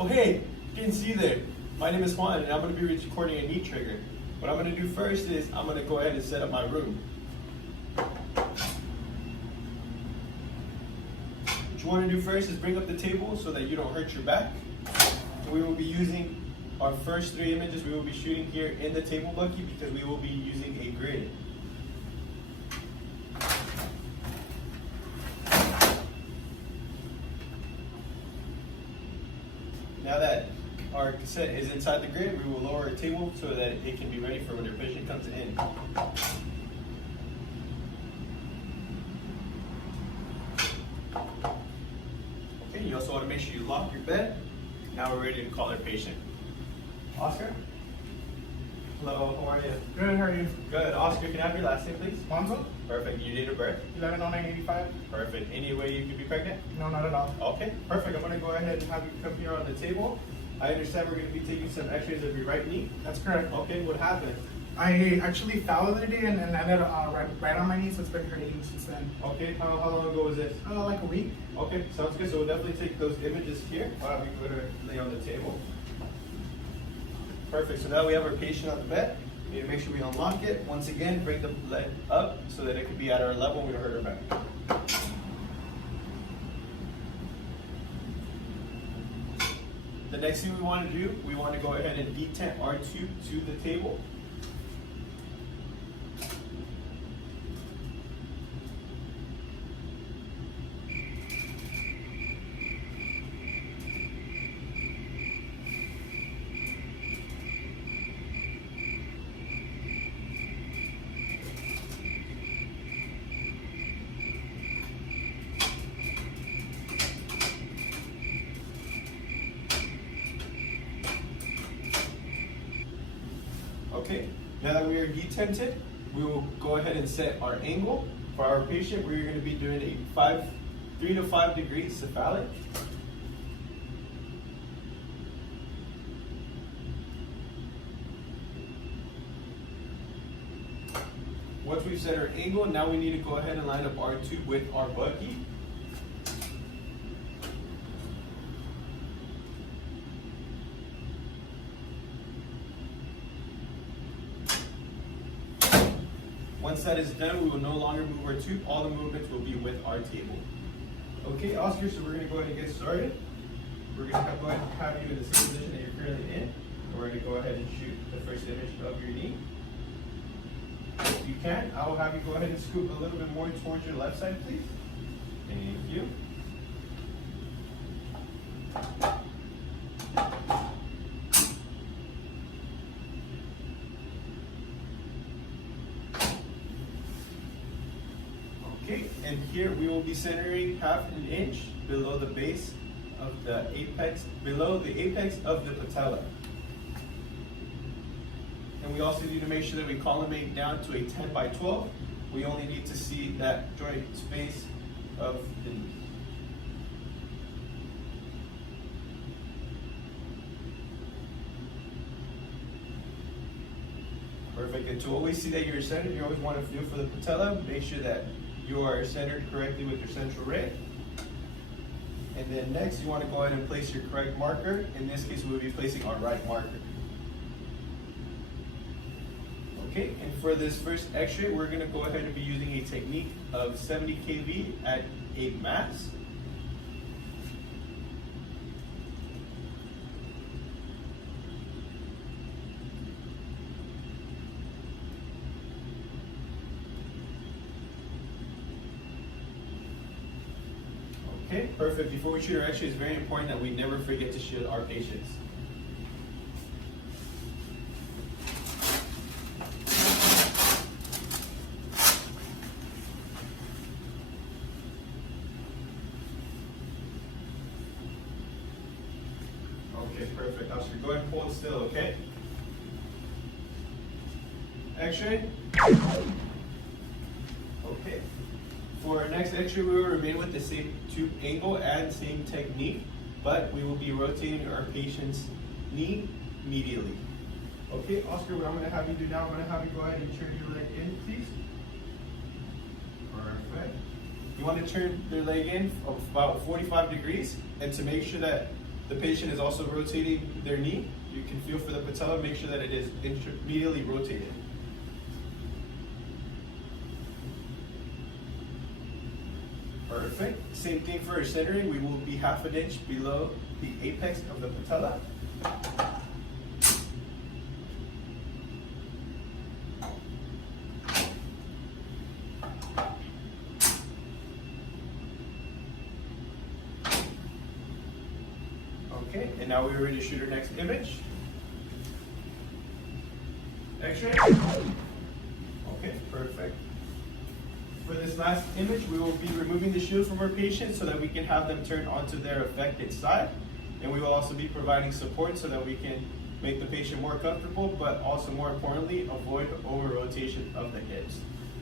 Oh hey, you can see there. My name is Juan and I'm going to be recording a knee trigger. What I'm going to do first is I'm going to go ahead and set up my room. What you want to do first is bring up the table so that you don't hurt your back. We will be using our first 3 images we will be shooting here in the table bucket because we will be using a grid. Now that our cassette is inside the grid, we will lower our table so that it can be ready for when your patient comes in. Okay, you also want to make sure you lock your bed. Now we're ready to call our patient. Oscar? Hello, how are you? Good, how are you? Good. Oscar, can I have your last name, please? Monzo? Perfect. Your date of birth? 110985. Perfect. Any way you could be pregnant? No, not at all. Okay, perfect. I'm going to go ahead and have you come here on the table. I understand we're going to be taking some x-rays of your right knee. That's correct. Okay, what happened? I actually fell the other day and landed right on my knee, so it's been hurting since then. Okay, how long ago was this? Like a week. Okay, sounds good. So we'll definitely take those images here. Wow, we go to lay on the table. Perfect. So now we have our patient on the bed. We need to make sure we unlock it. Once again, bring the leg up so that it can be at our level and we don't hurt our back. The next thing we want to do, we want to go ahead and detent our tube to the table. Okay, now that we are detented, we will go ahead and set our angle. For our patient, we're going to be doing a 3 to 5 degrees cephalic. Once we've set our angle, now we need to go ahead and line up our tube with our buggy. Once that is done, we will no longer move our tube. All the movements will be with our table. Okay, Oscar, so we're going to go ahead and get started. We're going to go ahead and have you in the same position that you're currently in. We're going to go ahead and shoot the first image of your knee. If you can, I will have you go ahead and scoop a little bit more towards your left side, please. Thank you. Okay, and here we will be centering 1/2 inch below the base of the apex, below the apex of the patella. And we also need to make sure that we collimate down to a 10 by 12. We only need to see that joint space of the knee. Perfect, and to always see that you're centered, you always want to feel for the patella. Make sure that you are centered correctly with your central ray. And then next, you want to go ahead and place your correct marker. In this case, we will be placing our right marker. Okay, and for this first x-ray, we're going to go ahead and be using a technique of 70 kV at 8 max. Okay, perfect. Before we shoot our x-ray, it's very important that we never forget to shield our patients. Okay, perfect. Oscar, go ahead and hold still, okay? X-ray. Okay. For our next x-ray, we will remain with the same tube angle and same technique, but we will be rotating our patient's knee medially. Okay, Oscar, what I'm going to have you do now, I'm going to have you go ahead and turn your leg in, please. You want to turn their leg in about 45 degrees, and to make sure that the patient is also rotating their knee, you can feel for the patella, make sure that it is intermediately rotated. Perfect. Same thing for our centering. We will be 1/2 inch below the apex of the patella. Okay, and now we're ready to shoot our next image. X-ray. Okay, perfect. For this last image, we will be removing the shield from our patient so that we can have them turn onto their affected side. And we will also be providing support so that we can make the patient more comfortable, but also more importantly, avoid over-rotation of the hips.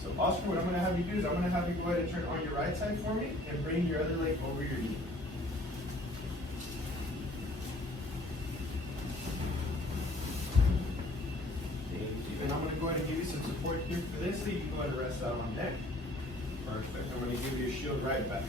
So Oscar, what I'm gonna have you do is I'm gonna have you go ahead and turn on your right side for me and bring your other leg over your knee. And I'm going to go ahead and give you some support here for this, so you can go ahead and rest out on neck. Perfect. I'm going to give you a shield right back.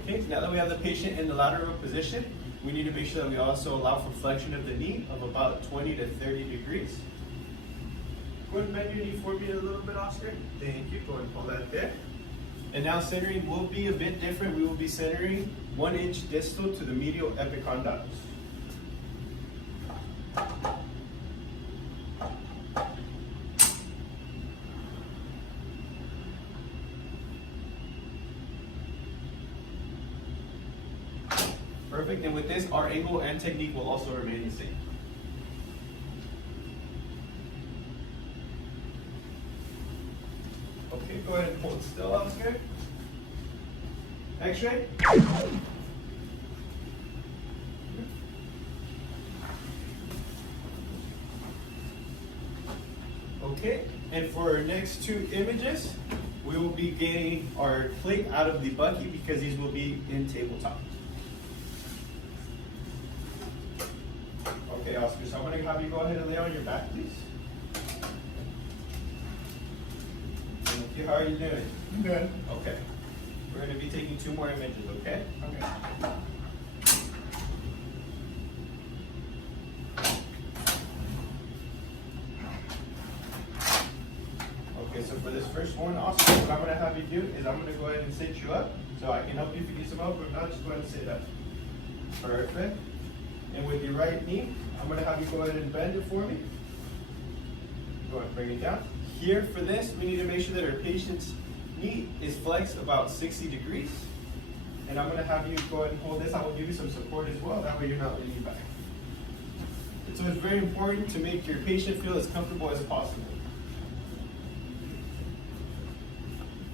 Okay, so now that we have the patient in the lateral position, we need to make sure that we also allow for flexion of the knee of about 20 to 30 degrees. Go ahead and bend your knee for me a little bit, Oscar. Thank you. Go ahead and pull that there. And now centering will be a bit different. We will be centering 1 inch distal to the medial epicondylus. Perfect, and with this, our angle and technique will also remain the same. Okay, go ahead and hold still, Oscar. X-ray. Okay, and for our next 2 images, we will be getting our plate out of the bucket because these will be in tabletop. Okay, Oscar, so I'm going to have you go ahead and lay on your back, please. Thank you. How are you doing? I'm good. Okay. We're going to be taking 2 more images, okay? Okay. Okay, so for this first one, Oscar, what I'm going to have you do is I'm going to go ahead and sit you up. So I can help you if you need some help, but if not, just go ahead and sit up. Perfect. And with your right knee, I'm going to have you go ahead and bend it for me. Go ahead and bring it down. Here for this, we need to make sure that our patient's knee is flexed about 60 degrees. And I'm going to have you go ahead and hold this. I will give you some support as well. That way you're not leaning back. And so it's very important to make your patient feel as comfortable as possible.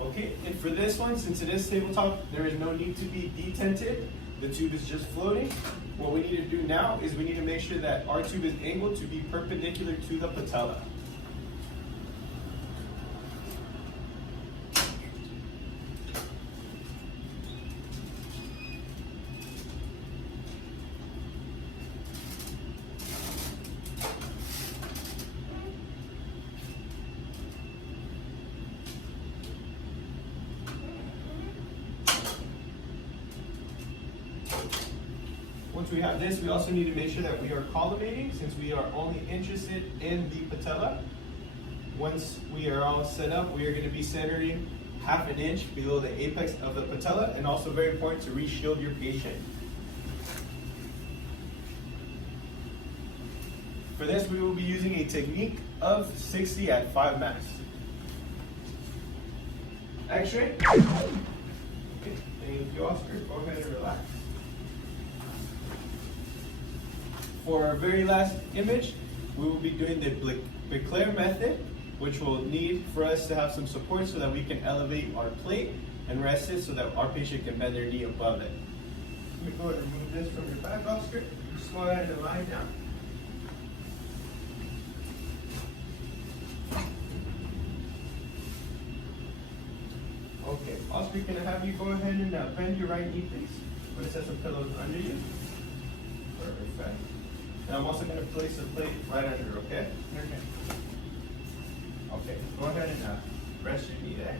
Okay, and for this one, since it is tabletop, there is no need to be detented. The tube is just floating. What we need to do now is we need to make sure that our tube is angled to be perpendicular to the patella. Once we have this, we also need to make sure that we are collimating since we are only interested in the patella. Once we are all set up, we are going to be centering 1/2 inch below the apex of the patella, and also very important to re-shield your patient. For this, we will be using a technique of 60 at 5 max. X-ray. Okay, thank you, Oscar. Go ahead and relax. For our very last image, we will be doing the Lateral method, which will need for us to have some support so that we can elevate our plate and rest it so that our patient can bend their knee above it. Let me go ahead and remove this from your back, Oscar. Just go ahead and lie down. Okay, Oscar, can I have you go ahead and bend your right knee, please? Put a set of pillows under you. Perfect. And I'm also going to place the plate right under, okay? Okay. Okay, go ahead and rest your knee there.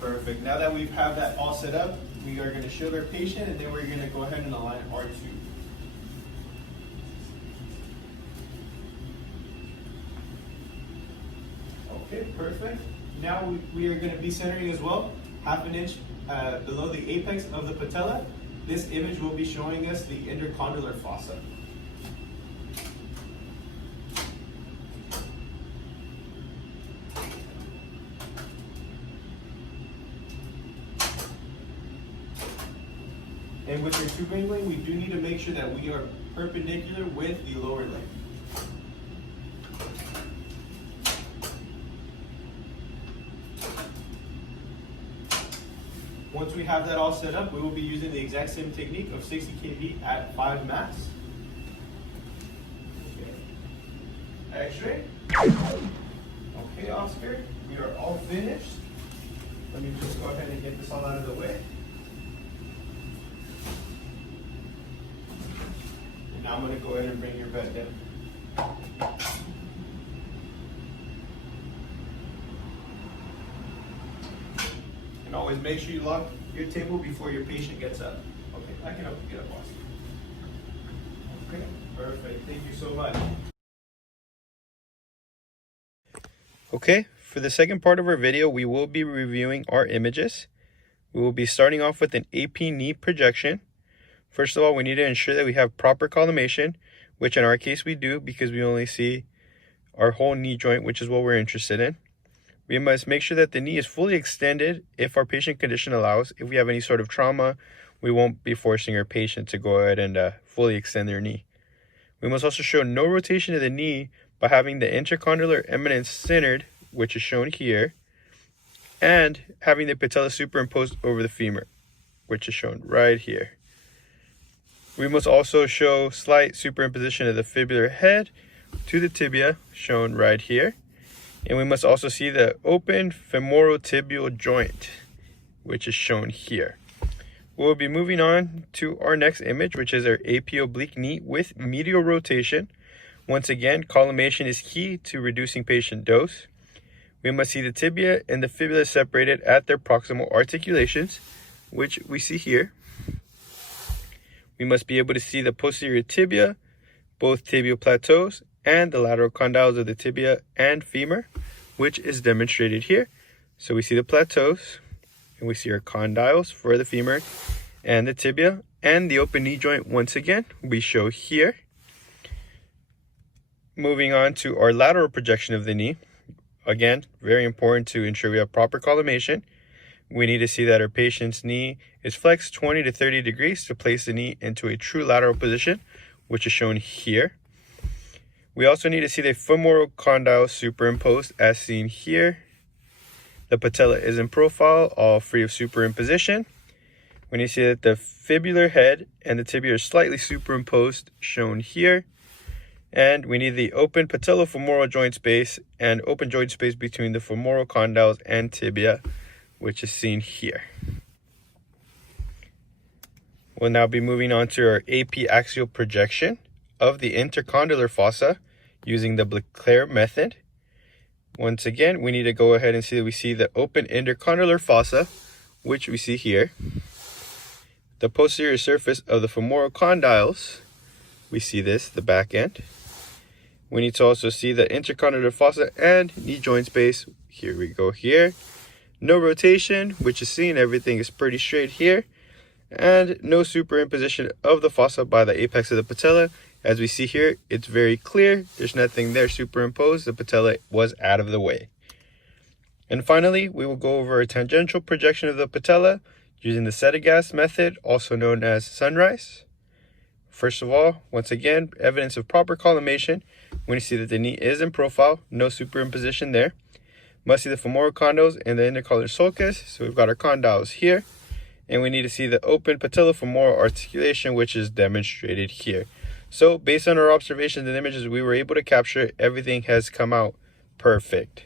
Perfect. Now that we have that all set up, we are going to shield our patient, and then we're going to go ahead and align our tube. Okay, perfect. Now we are going to be centering as well, 1/2 inch below the apex of the patella. This image will be showing us the intercondylar fossa. And with your tube angling, we do need to make sure that we are perpendicular with the lower leg. Once we have that all set up, we will be using the exact same technique of 60 kV at 5 mass. Okay. X-ray. Okay, Oscar, we are all finished. Let me just go ahead and get this all out of the way. Now I'm going to go ahead and bring your bed down. And always make sure you lock your table before your patient gets up. Okay, I can help you get up, Oscar. Okay, perfect. Thank you so much. Okay, for the second part of our video, we will be reviewing our images. We will be starting off with an AP knee projection. First of all, we need to ensure that we have proper collimation, which in our case we do because we only see our whole knee joint, which is what we're interested in. We must make sure that the knee is fully extended if our patient condition allows. If we have any sort of trauma, we won't be forcing our patient to go ahead and fully extend their knee. We must also show no rotation of the knee by having the intercondylar eminence centered, which is shown here, and having the patella superimposed over the femur, which is shown right here. We must also show slight superimposition of the fibular head to the tibia, shown right here. And we must also see the open femorotibial joint, which is shown here. We'll be moving on to our next image, which is our AP oblique knee with medial rotation. Once again, collimation is key to reducing patient dose. We must see the tibia and the fibula separated at their proximal articulations, which we see here. We must be able to see the posterior tibia, both tibial plateaus, and the lateral condyles of the tibia and femur, which is demonstrated here. So we see the plateaus, and we see our condyles for the femur and the tibia, and the open knee joint once again we show here. Moving on to our lateral projection of the knee. Again, very important to ensure we have proper collimation. We need to see that our patient's knee is flexed 20 to 30 degrees to place the knee into a true lateral position, which is shown here. We also need to see the femoral condyle superimposed as seen here. The patella is in profile, all free of superimposition. We need to see that the fibular head and the tibia are slightly superimposed, shown here. And we need the open patellofemoral joint space and open joint space between the femoral condyles and tibia, which is seen here. We'll now be moving on to our AP axial projection of the intercondylar fossa using the Lateral method. Once again, we need to go ahead and see that we see the open intercondylar fossa, which we see here. The posterior surface of the femoral condyles, we see this, the back end. We need to also see the intercondylar fossa and knee joint space. Here we go here. No rotation, which is seen, everything is pretty straight here. And no superimposition of the fossa by the apex of the patella. As we see here, it's very clear. There's nothing there superimposed. The patella was out of the way. And finally, we will go over a tangential projection of the patella using the Settegast method, also known as sunrise. First of all, once again, evidence of proper collimation. When you see that the knee is in profile, no superimposition there. Must see the femoral condyles and the intercondylar sulcus. So we've got our condyles here. And we need to see the open patellofemoral articulation, which is demonstrated here. So based on our observations and images we were able to capture, everything has come out perfect.